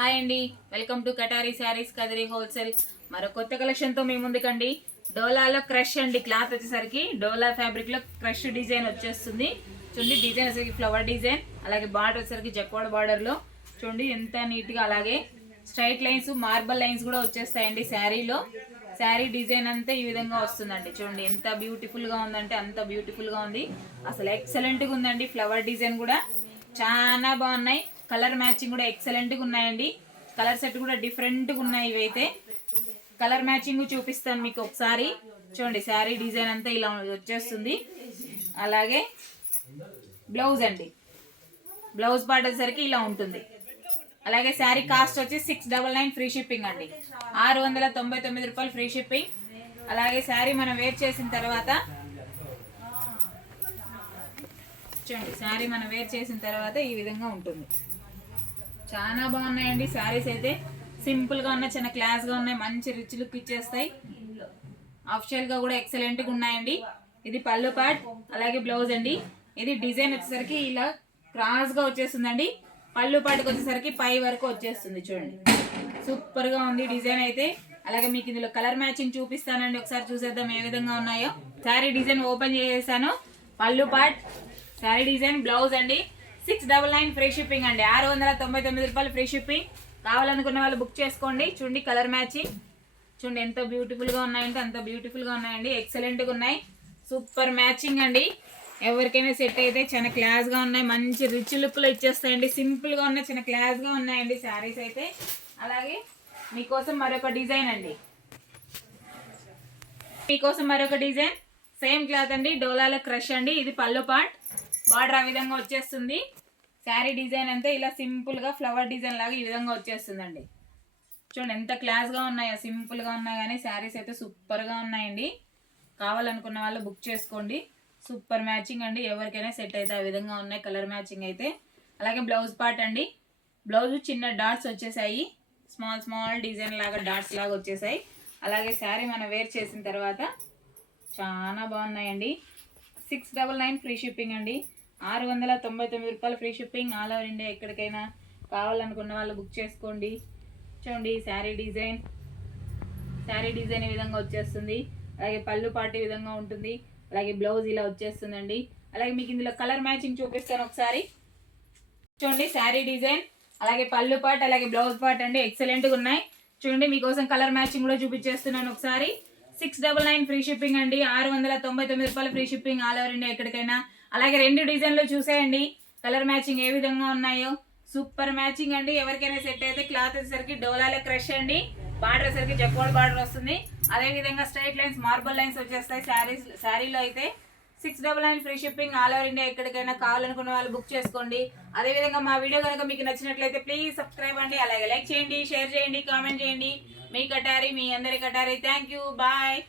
Hi అండి, welcome to కటారీ saris Kadiri wholesale. మరో కొత్త కలెక్షన్తో మీ ముందుకండి. డోలాలో క్రష్ అండి. క్లాత్ వచ్చేసరికి డోలా ఫ్యాబ్రిక్లో క్రష్ డిజైన్ వచ్చేస్తుంది. చూడండి, డిజైన్ వచ్చేసరికి ఫ్లవర్ డిజైన్, అలాగే బార్డర్ వచ్చేసరికి జక్వాడ్ బార్డర్లో చూడండి ఎంత నీట్గా. అలాగే స్ట్రైట్ లైన్స్, మార్బల్ లైన్స్ కూడా వచ్చేస్తాయండి శారీలో. శారీ డిజైన్ అంతా ఈ విధంగా వస్తుందండి. చూడండి ఎంత బ్యూటిఫుల్గా ఉందంటే అంత బ్యూటిఫుల్గా ఉంది. అసలు ఎక్సలెంట్గా ఉందండి. ఫ్లవర్ డిజైన్ కూడా చాలా బాగున్నాయి. కలర్ మ్యాచింగ్ కూడా ఎక్సలెంట్గా ఉన్నాయండి. కలర్ సెట్ కూడా డిఫరెంట్గా ఉన్నాయి. ఇవైతే కలర్ మ్యాచింగ్ చూపిస్తాను మీకు ఒకసారి. చూడండి, శారీ డిజైన్ అంతా ఇలా వచ్చేస్తుంది. అలాగే బ్లౌజ్ అండి, బ్లౌజ్ పార్ట్ వచ్చేసరికి ఇలా ఉంటుంది. అలాగే శారీ కాస్ట్ వచ్చి 699 ఫ్రీ షిప్పింగ్ అండి. 699 రూపాయలు ఫ్రీ షిప్పింగ్. అలాగే శారీ మనం వేర్ చేసిన తర్వాత చూడండి, శారీ మనం వేర్ చేసిన తర్వాత ఈ విధంగా ఉంటుంది. చాలా బాగున్నాయండి శారీస్ అయితే. సింపుల్గా ఉన్నాయి, చాలా క్లాస్గా ఉన్నాయి, మంచి రిచ్ లుక్ ఇచ్చేస్తాయి. ఆఫిషియల్గా కూడా ఎక్సలెంట్గా ఉన్నాయండి. ఇది పళ్ళు పార్ట్, అలాగే బ్లౌజ్ అండి. ఇది డిజైన్ వచ్చేసరికి ఇలా క్రాస్గా వచ్చేస్తుందండి. పళ్ళు పాటుకు వచ్చేసరికి పై వరకు వచ్చేస్తుంది. చూడండి, సూపర్గా ఉంది డిజైన్ అయితే. అలాగే మీకు ఇందులో కలర్ మ్యాచింగ్ చూపిస్తానండి, ఒకసారి చూసేద్దాం ఏ విధంగా ఉన్నాయో. శారీ డిజైన్ ఓపెన్ చేసేసాను. పళ్ళు పార్ట్, శారీ డిజైన్, బ్లౌజ్ అండి. 699 ఫ్రీ షిప్పింగ్ అండి. 699 రూపాయలు ఫ్రీ షిప్పింగ్. కావాలనుకున్న వాళ్ళు బుక్ చేసుకోండి. చూడండి, కలర్ మ్యాచింగ్ చూడండి ఎంత బ్యూటిఫుల్గా ఉన్నాయంటే అంత బ్యూటిఫుల్గా ఉన్నాయండి. ఎక్సలెంట్గా ఉన్నాయి. సూపర్ మ్యాచింగ్ అండి. ఎవరికైనా సెట్ అయితే చాలా క్లాస్గా ఉన్నాయి, మంచి రిచ్ లుక్లో ఇచ్చేస్తాయండి. సింపుల్గా ఉన్నాయి, చాలా క్లాస్గా ఉన్నాయండి శారీస్ అయితే. అలాగే మీకోసం మరొక డిజైన్ అండి. మీకోసం మరొక డిజైన్, సేమ్ క్లాత్ అండి, డోలాలో క్రష్ అండి. ఇది పళ్ళు పార్ట్, బార్డర్ ఆ విధంగా వచ్చేస్తుంది. శారీ డిజైన్ అంతా ఇలా సింపుల్గా ఫ్లవర్ డిజైన్ లాగా ఈ విధంగా వచ్చేస్తుందండి. చూడండి ఎంత క్లాస్గా ఉన్నాయో. సింపుల్గా ఉన్నాయి కానీ శారీస్ అయితే సూపర్గా ఉన్నాయండి. కావాలనుకున్న వాళ్ళు బుక్ చేసుకోండి. సూపర్ మ్యాచింగ్ అండి. ఎవరికైనా సెట్ అయితే ఆ విధంగా ఉన్నాయి కలర్ మ్యాచింగ్ అయితే. అలాగే బ్లౌజ్ పార్ట్ అండి. బ్లౌజ్ చిన్న డాట్స్ వచ్చేసాయి, స్మాల్ స్మాల్ డిజైన్ లాగా డాట్స్ లాగా వచ్చేసాయి. అలాగే శారీ మనం వేర్ చేసిన తర్వాత చాలా బాగున్నాయండి. 699 ఫ్రీ షిప్పింగ్ అండి. 699 రూపాయలు free shipping. All over India ఎక్కడికైనా. కావాలనుకున్న వాళ్ళు బుక్ చేసుకోండి. చూడండి, శారీ డిజైన్ ఈ విధంగా వచ్చేస్తుంది. అలాగే పళ్ళు పార్ట్ ఈ విధంగా ఉంటుంది. అలాగే బ్లౌజ్ ఇలా వచ్చేస్తుందండి. అలాగే మీకు ఇందులో కలర్ మ్యాచింగ్ చూపిస్తాను ఒకసారి. చూడండి, శారీ డిజైన్, అలాగే పళ్ళు పార్ట్, అలాగే బ్లౌజ్ పార్ట్ అండి. ఎక్సలెంట్గా ఉన్నాయి. చూడండి, మీకోసం కలర్ మ్యాచింగ్ కూడా చూపించేస్తున్నాను ఒకసారి. 699 ఫ్రీ షిప్పింగ్ అండి. 699 రూపాయలు free shipping. All over India ఎక్కడికైనా. అలాగే రెండు డిజైన్లు చూసేయండి, కలర్ మ్యాచింగ్ ఏ విధంగా ఉన్నాయో. సూపర్ మ్యాచింగ్ అండి. ఎవరికైనా సెట్ అయితే. క్లాత్ వచ్చేసరికి డోలాలో క్రష్ అండి. బార్డర్ వచ్చేసరికి జక్వాడ్ బార్డర్ వస్తుంది. అదేవిధంగా స్ట్రైట్ లైన్స్, మార్బల్ లైన్స్ వచ్చేస్తాయి శారీలో అయితే. 699 free shipping. All over India ఎక్కడికైనా. కావాలనుకున్న వాళ్ళు బుక్ చేసుకోండి. అదేవిధంగా మా వీడియో కనుక మీకు నచ్చినట్లయితే ప్లీజ్ సబ్స్క్రైబ్ అండి. అలాగే లైక్ చేయండి, షేర్ చేయండి, కామెంట్ చేయండి. మీ కటారీ, మీ అందరి కటారీ. Thank you, bye.